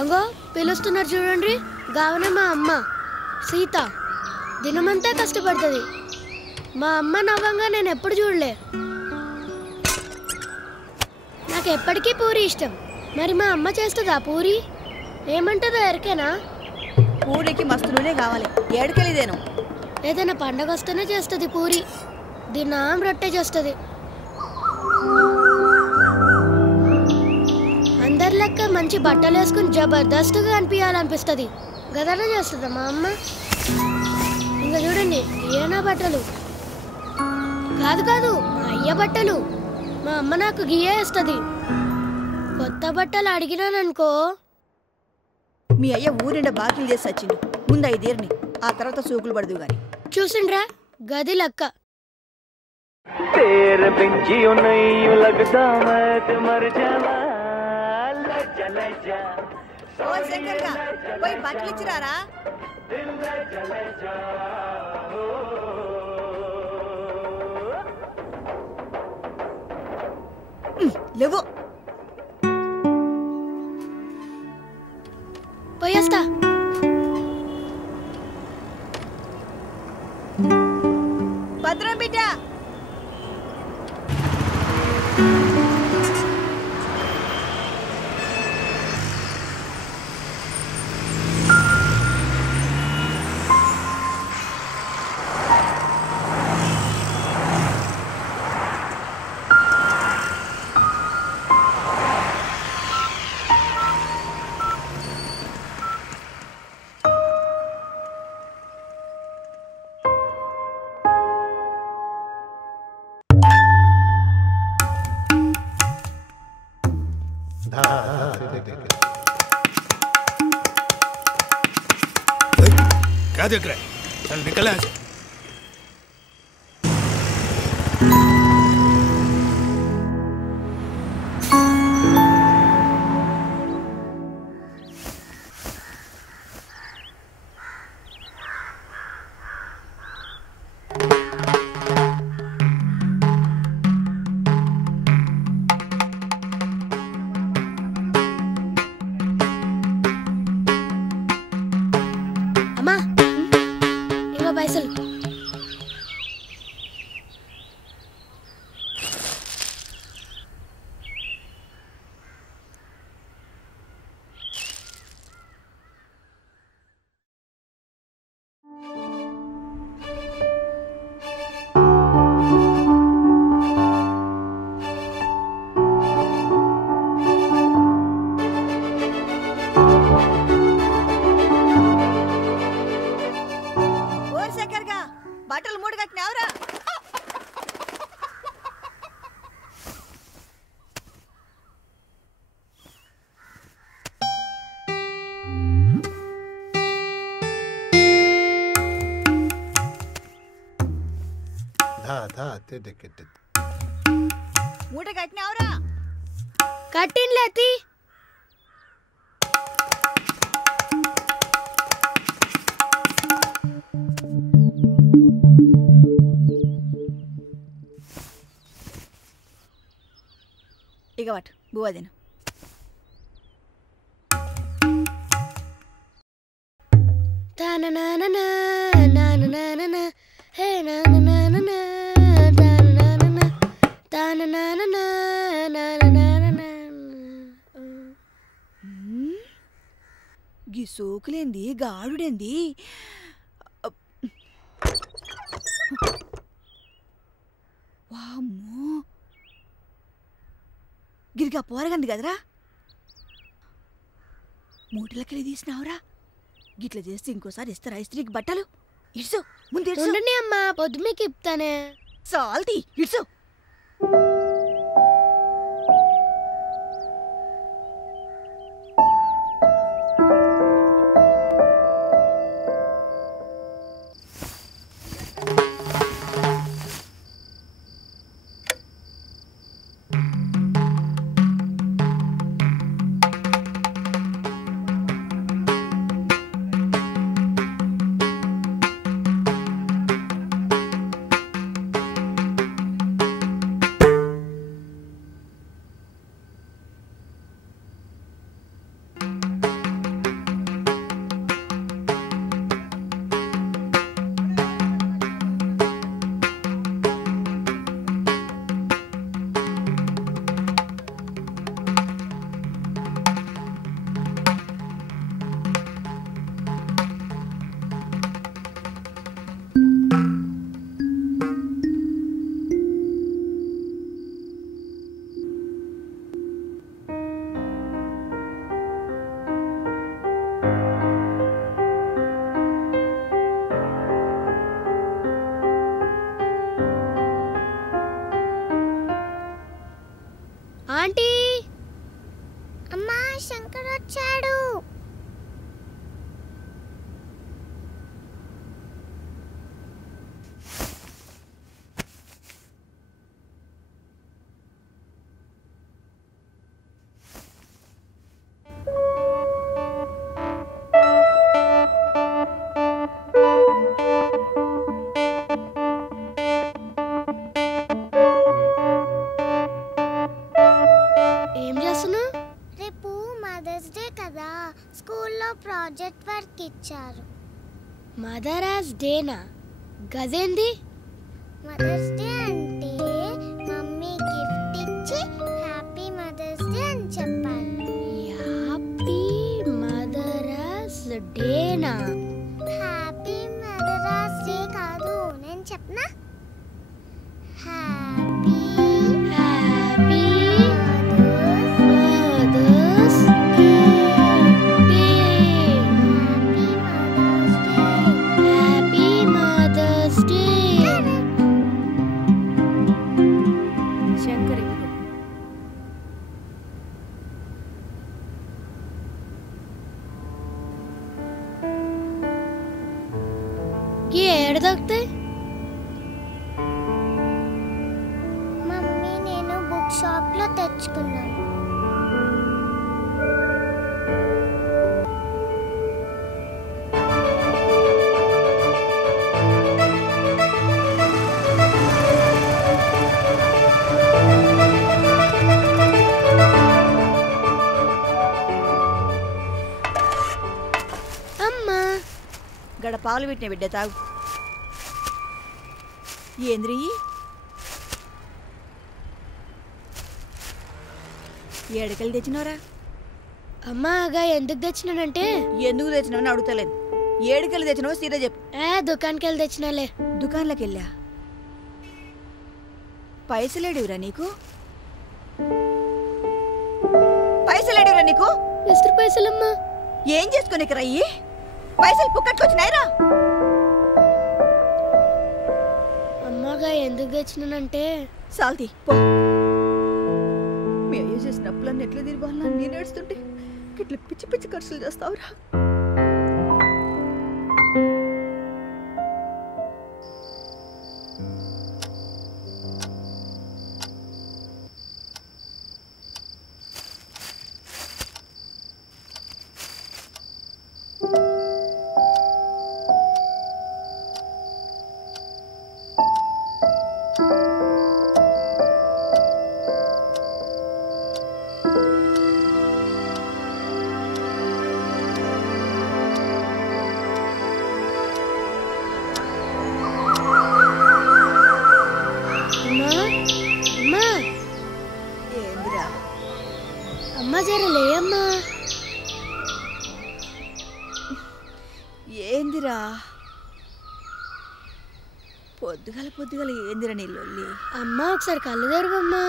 అంగో పిలుస్తున్నారు చూడండి. గావన మా అమ్మ సీత దినమంతా కష్టపడుతుంది. మా అమ్మ నవ్వంగా నేను ఎప్పుడు చూడలే. నాకు ఎప్పటికీ పూరి ఇష్టం. మరి మా అమ్మ చేస్తుందా పూరి? ఏమంటుందో ఎరికేనా? పూరికి మస్తు నూనె కావాలి. ఏడుకెళ్ళిదేను ఏదైనా పండగ వస్తేనే చేస్తుంది పూరి. దినం రొట్టె చేస్తుంది. అందరి లెక్క మంచి బట్టలు వేసుకుని జబర్దస్త్గా అనిపించాలనిపిస్తుంది. గదనే చేస్తుందా మా అమ్మ. ఇంకా చూడండి ఏనా బట్టలు కాదు కాదు మా అయ్య బట్టలు. మా అమ్మ నాకు గియే వేస్తుంది. కొత్త బట్టలు అడిగినాననుకో మీ అయ్య ఊరిండ బాకీలు చేసి వచ్చిండు. ముందు 5 ఏర్ని, ఆ తర్వాత సూకులు పడదు గాని. చూసిండ్రా గది లెక్క. పోయి బట్టలు ఇచ్చిరారా? లేవు పోయేస్తా. భద్రం బిడ్డ. क्या देख रहे? चल निकल यहाँ से। బట్టలు మూడు కట్టినావురా? మూట కట్టినావురా? కట్టిన్లేతి. ఇక వాటు బువ్వదిన. గీ సోకులేంది, గాడుడేంది? వామ్మో, గిరిగా పోరగంది కదరా? మూటలకెళ్ళి తీసినావురా? గిట్ల చేస్తే ఇంకోసారి ఇస్తారా ఇస్త్రీకి బట్టలు? ఇడ్సు ముందు ఇడ్సు. అమ్మా పొద్దు మీకు ఇప్తానే. సాల్తీ ఇడ్సు. శంకర్ వచ్చాడు. రేపు మదర్స్ డే కదా, స్కూల్లో ప్రాజెక్ట్ వర్క్ ఇచ్చారు. మదర్స్ డేనా? గదేంది? మదర్స్ డే అంటే మమ్మీ గిఫ్ట్ ఇచ్చి హ్యాపీ మదర్స్ డే అని చెప్పాలి. హ్యాపీ మదర్స్ డేనా? హ్యాపీ మదర్స్ డే కాదు, నేను చెప్పనా? Happy happy mother's mother's day. Happy mother's day. Happy mother's day. Shankar ఇవ్వు. ఈ ఏడు దొరుకుతాయి? మమ్మీ నేను బుక్ షాప్ లో తెచ్చుకున్నాను. అమ్మా గడ పాలు పెట్టిన బిడ్డ తాగు. ఏంద్రీ ఏడకెళ్ళి తెచ్చినవరా? అమ్మగా ఎందుకు తెచ్చినానంటే ఎందుకు తెచ్చినావని అడుగుతలేదు. ఏడుకెళ్ళి తెచ్చినావో సీదా చెప్పు. దుకాణానికి వెళ్ళి తెచ్చినాలే. దుకాణంలోకి వెళ్ళా. పైసలేడివిరా నీకు? పైసలేడివిరా నీకు? ఎదురు పైసలమ్మా. ఏం చేసుకోనికి రయ్యి? పైసలు పుక్కట్టుకొచ్చినాయిరా? అమ్మగా ఎందుకు తెచ్చినానంటే సాల్తీ పో. మీ అయ్య చేసిన అప్పులన్నీ ఎట్లా తిరగాలని నేను ఏడుస్తుంటే ఇట్లా పిచ్చి పిచ్చి ఖర్చులు చేస్తావురా? అమ్మా అమ్మా ఏందిరా? అమ్మ జరలే అమ్మా. ఏందిరా పొద్దుగల పొద్దుగల ఏందిరా నీ లొల్లి? అమ్మ ఒకసారి కళ్ళు తెరవమ్మా.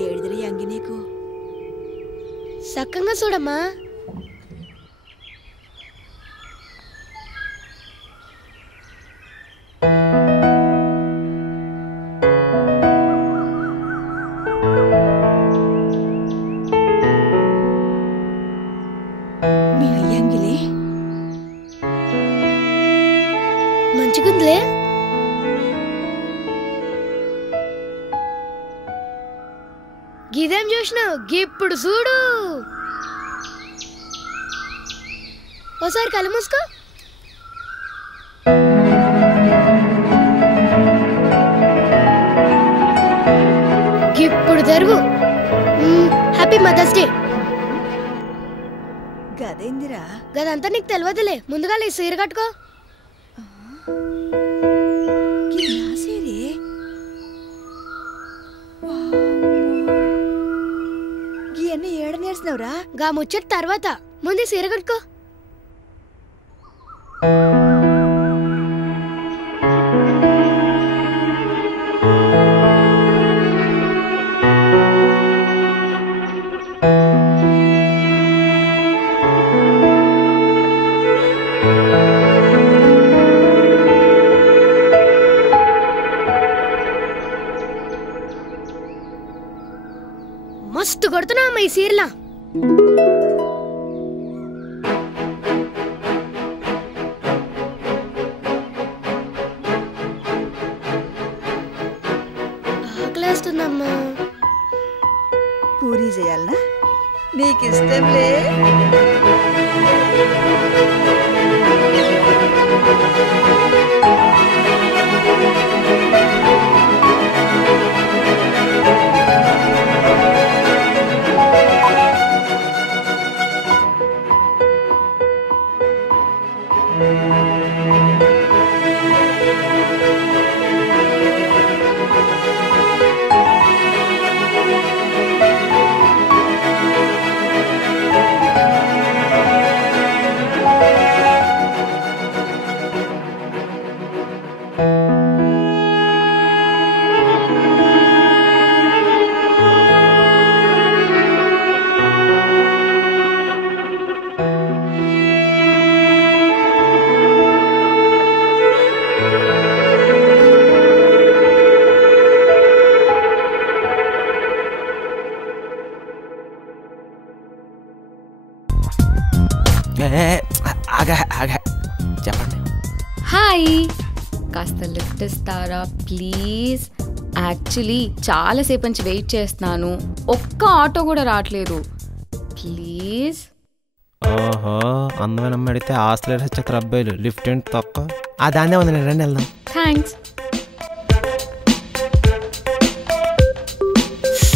ఏడిదిరి అంగి నీకు? సక్కంగా చూడమ్మా. మీ అయ్యంగిలే మంచిగుందిలే. గిదేం చూసినావు? గిప్పుడు చూడు. ఓసారి కళ్ళు మూసుకో. గిప్పుడు తెరువు. Happy mother's day. గదేందిరా? గదంతా నీకు తెలియదులే. ముందుగా ఈ సీర కట్టుకో. గి నా సీరే? గీ అన్నీ ఏడ నేర్చినవురా? గా ముచ్చట తర్వాత ముందు ఈ సీర కట్టుకో. ఈ సీర్లా. ఆకలేస్తుందమ్మా. పూరీ చేయాలనా? నీకు ఇష్టంలే. చెప్పండి. హాయ్, కాస్త లిఫ్ట్ ఇస్తారా ప్లీజ్? యాక్చువల్లీ చాలాసేపు నుంచి వెయిట్ చేస్తున్నాను, ఒక్క ఆటో కూడా రావట్లేదు. ప్లీజ్. ఓహో, అందమైన అమ్మ అడిగితే ఆస్తులు చక్ర అబ్బాయిలు లిఫ్ట్ ఏంటి తక్కువ? ఆ దాన్నే ఉంది, నేను రండి వెళ్దాం. థ్యాంక్స్.